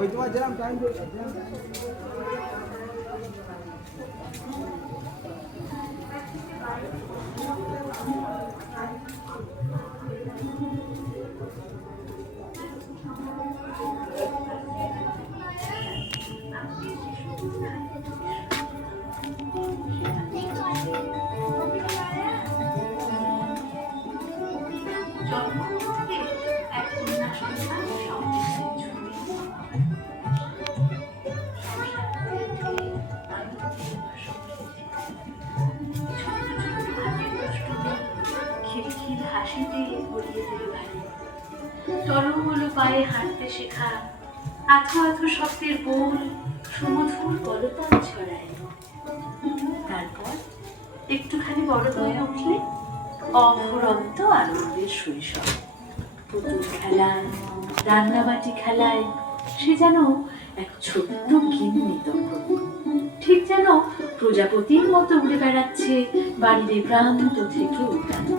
ওই তোমার যেরকম টাইম টলমল পায়ে হাঁটতে শেখা, আথো আথো শব্দের বোল সুমধুর কলতান ছড়ায়। তারপর একটুখানি বড় হয়ে উঠলে অফুরন্ত আনন্দের শৈশব। পুতুল খেলায়, রান্নাবাটি খেলায় সে যেন এক ছোট্ট গিন্নি তখন, ঠিক যেন প্রজাপতির মতো উড়ে বেড়াচ্ছে বাড়ির প্রান্ত থেকে ও প্রান্তে।